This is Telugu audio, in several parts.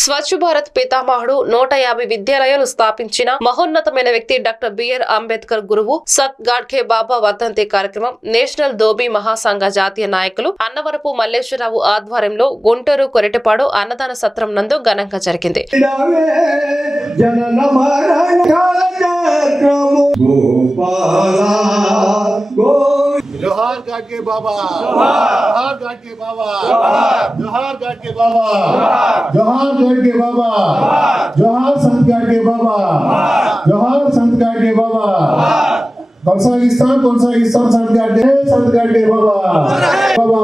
స్వచ్ఛ భారత్ పితామహుడు నూట యాభై విద్యాలయాలు స్థాపించిన మహోన్నతమైన వ్యక్తి డాక్టర్ బిఆర్ అంబేద్కర్ గురువు సత్ గాడ్ఖే బాబా వర్ధంతి కార్యక్రమం నేషనల్ ధోబీ మహాసంఘ జాతీయ నాయకులు అన్నవరపు మల్లేశ్వరరావు ఆధ్వర్యంలో గుంటూరు కొరటపాడు అన్నదాన సత్రం నందు ఘనంగా జరిగింది. గోపాలా गाके बाबा। जोहार गाके बाबा। जोहार घाट के बाबा जोहार घाट के बाबा जोहार संत घाट बाबा। जोहार संत गाके बाबा। कौन सा स्थान कौन सा स्थान संत गाके संत गाके बाबा। बाबा।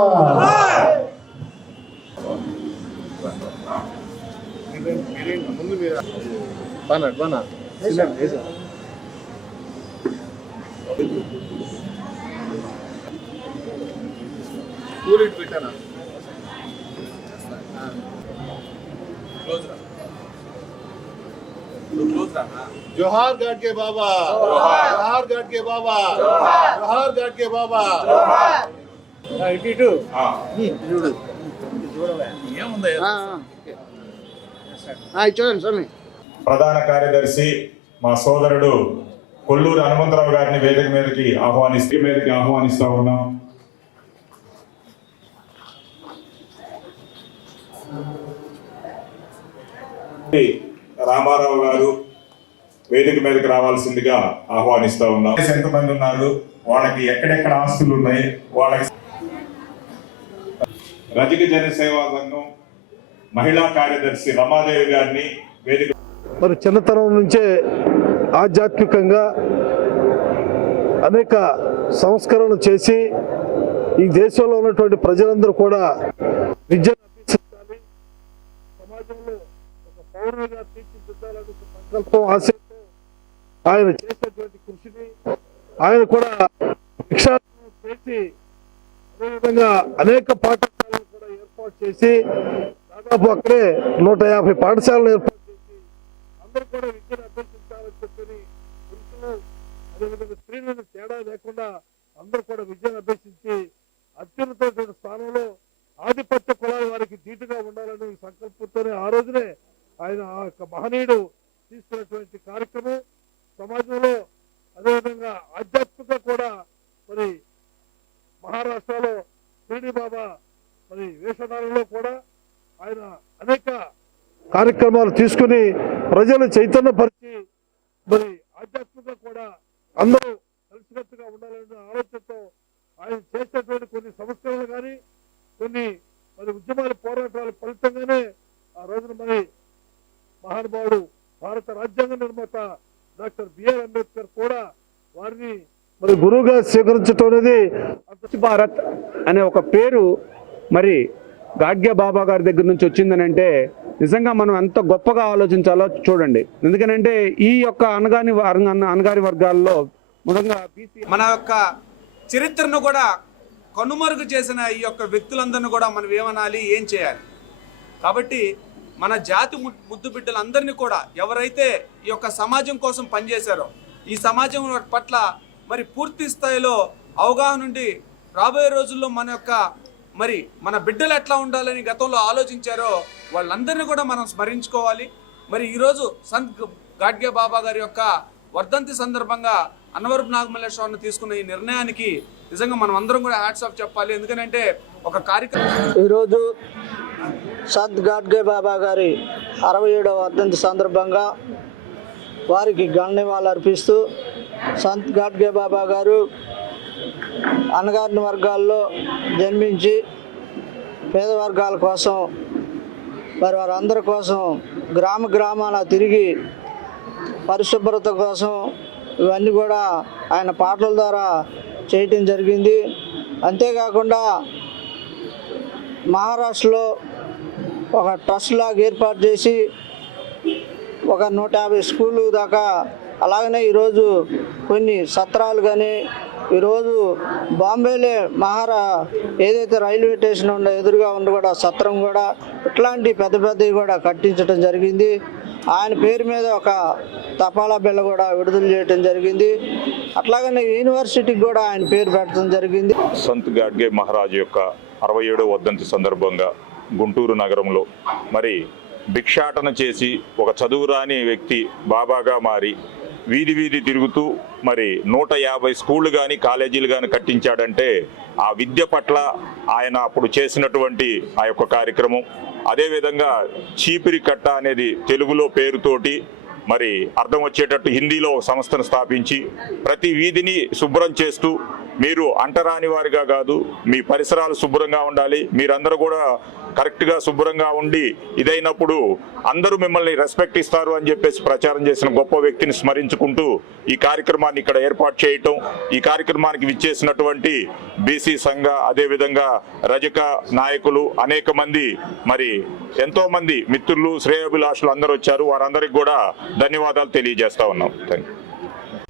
बना बना। కూలిట్ పెట్టానా जोहार घाट के बाबा जोहार घाट के बाबा जोहार घाट के बाबा చూడండి స్వామి ప్రధాన కార్యదర్శి మా సోదరుడు కొల్లూరు హనుమంతరావు గారిని వేదిక మీదకి ఆహ్వానిస్తూ మీదకి ఆహ్వానిస్తా ఉన్నాం రామారావు గారు వేదిక మీదకి రావాల్సిందిగా ఆహ్వానిస్తా ఉన్నాం. ఎంతమంది ఉన్నారు? వాళ్ళకి ఎక్కడెక్కడ ఆస్తులు ఉన్నాయి? వాళ్ళకి రజక జన సేవా సంఘం మహిళా కార్యదర్శి రమాదేవి గారిని వేదిక మరి చిన్నతనం నుంచే ఆధ్యాత్మికంగా అనేక సంస్కరణలు చేసి ఈ దేశంలో ఉన్నటువంటి ప్రజలందరూ కూడా విద్యను అభ్యసించాలి సమాజంలో పౌరులుగా పౌరునిగా తీర్చిదిద్దాలని సంకల్పం ఆశయంతో ఆయన చేసినటువంటి కృషిని ఆయన కూడా భిక్షాటన చేసి అదేవిధంగా అనేక పాఠశాలను కూడా ఏర్పాటు చేసి దాదాపు అక్కడే నూట యాభై పాఠశాలను ఏర్పాటు చేసి అందరూ కూడా విద్యను అభ్యసించాలని చెప్పని పురుషులు అదేవిధంగా స్త్రీలను తేడా లేకుండా అందరూ కూడా విద్యను అభ్యసించి అత్యున్నతమైన స్థానంలో ఆధిపత్య కులాల వారికి ధీటుగా ఉండాలని సంకల్పంతోనే ఆ రోజునే ఆయన ఆ యొక్క మహనీయుడు తీసుకున్నటువంటి కార్యక్రమం సమాజంలో అదేవిధంగా ఆధ్యాత్మిక కూడా మరి మహారాష్ట్రలో షిరిడి బాబా మరి వేషధారంలో కూడా ఆయన అనేక కార్యక్రమాలు తీసుకుని ప్రజలు చైతన్యపరిచి మరి ఆధ్యాత్మిక కూడా అందరూ కలిసికట్టుగా ఉండాలనే ఆలోచనతో ఆయన చేసినటువంటి కొన్ని సంస్కరణలు కానీ కొన్ని మరి ఉద్యమాల పోరాటాల ఫలితంగానే ఆ రోజున మరి మహానుభావుడు భారత రాజ్యాంగ నిర్మాత డాక్టర్ బిఆర్ అంబేద్కర్ కూడా వారిని మరి గురువుగా స్వీకరించటం అనేది భారత్ అనే ఒక పేరు మరి గాడ్గే బాబా గారి దగ్గర నుంచి వచ్చిందని అంటే నిజంగా మనం ఎంత గొప్పగా ఆలోచించాలో చూడండి. ఎందుకనంటే ఈ యొక్క అనగాని అనగాని వర్గాల్లో ముఖ్యంగా బీసీ మన యొక్క చరిత్రను కూడా కనుమరుగు చేసిన ఈ యొక్క వ్యక్తులందరినీ కూడా మనం ఏమనాలి ఏం చేయాలి? కాబట్టి మన జాతి ము- ముద్దు బిడ్డలందరినీ కూడా ఎవరైతే ఈ యొక్క సమాజం కోసం పనిచేశారో ఈ సమాజం పట్ల మరి పూర్తి స్థాయిలో అవగాహన నుండి రాబోయే రోజుల్లో మన యొక్క మరి మన బిడ్డలు ఎట్లా ఉండాలని గతంలో ఆలోచించారో వాళ్ళందరినీ కూడా మనం స్మరించుకోవాలి. మరి ఈరోజు సంత్ గాడ్గే బాబా గారి యొక్క వర్ధంతి సందర్భంగా అన్నవరపు నాగమల్లేశ్వరను తీసుకున్న ఈ నిర్ణయానికి నిజంగా మనం అందరం కూడా హ్యాట్స్ ఆఫ్ చెప్పాలి. ఎందుకంటే ఒక కార్యక్రమం ఈరోజు సంత్ గాడ్గే బాబా గారి అరవై ఏడవ వర్ధంతి సందర్భంగా వారికి గణనివాళులు అర్పిస్తూ సంత్ గాడ్గే బాబా గారు అణగారిన వర్గాల్లో జన్మించి పేద వర్గాల కోసం మరి వారందరి కోసం గ్రామ గ్రామాల తిరిగి పరిశుభ్రత కోసం ఇవన్నీ కూడా ఆయన పాటల ద్వారా చేయటం జరిగింది. అంతేకాకుండా మహారాష్ట్రలో ఒక ట్రస్ట్ లాగా ఏర్పాటు చేసి ఒక నూట యాభై స్కూళ్ళు దాకా అలాగనే ఈరోజు కొన్ని సత్రాలు కానీ ఈరోజు బాంబేలే మహారా ఏదైతే రైల్వే స్టేషన్ ఉందో ఎదురుగా ఉండి కూడా సత్రం కూడా ఇట్లాంటి పెద్ద పెద్దవి కూడా కట్టించడం జరిగింది. ఆయన పేరు మీద ఒక తపాలా బిళ్ళ కూడా విడుదల చేయడం జరిగింది. అట్లాగనే యూనివర్సిటీకి కూడా ఆయన పేరు పెట్టడం జరిగింది. సంత్ గాడ్గే మహారాజ్ యొక్క అరవై ఏడో వర్ధంతి సందర్భంగా గుంటూరు నగరంలో. మరి భిక్షాటన చేసి ఒక చదువురాని వ్యక్తి బాబాగా మారి వీధి వీధి తిరుగుతూ మరి నూట యాభై స్కూళ్ళు కానీ కాలేజీలు కానీ కట్టించాడంటే ఆ విద్య పట్ల ఆయన అప్పుడు చేసినటువంటి ఆ యొక్క కార్యక్రమం. అదేవిధంగా చీపిరి కట్ట అనేది తెలుగులో పేరుతోటి మరి అర్థం వచ్చేటట్టు హిందీలో ఒక సంస్థను స్థాపించి ప్రతి వీధిని శుభ్రం చేస్తూ మీరు అంటరాని వారిగా కాదు మీ పరిసరాలు శుభ్రంగా ఉండాలి. మీరందరూ కూడా కరెక్ట్గా శుభ్రంగా ఉండి ఇదైనప్పుడు అందరూ మిమ్మల్ని రెస్పెక్ట్ ఇస్తారు అని చెప్పేసి ప్రచారం చేసిన గొప్ప వ్యక్తిని స్మరించుకుంటూ ఈ కార్యక్రమాన్ని ఇక్కడ ఏర్పాటు చేయటం ఈ కార్యక్రమానికి విచ్చేసినటువంటి బీసీ సంఘ అదేవిధంగా రజక నాయకులు అనేక మంది మరి ఎంతోమంది మిత్రులు శ్రేయాభిలాషులు అందరూ వచ్చారు. వారందరికీ కూడా ధన్యవాదాలు తెలియజేస్తా ఉన్నాం. Thank you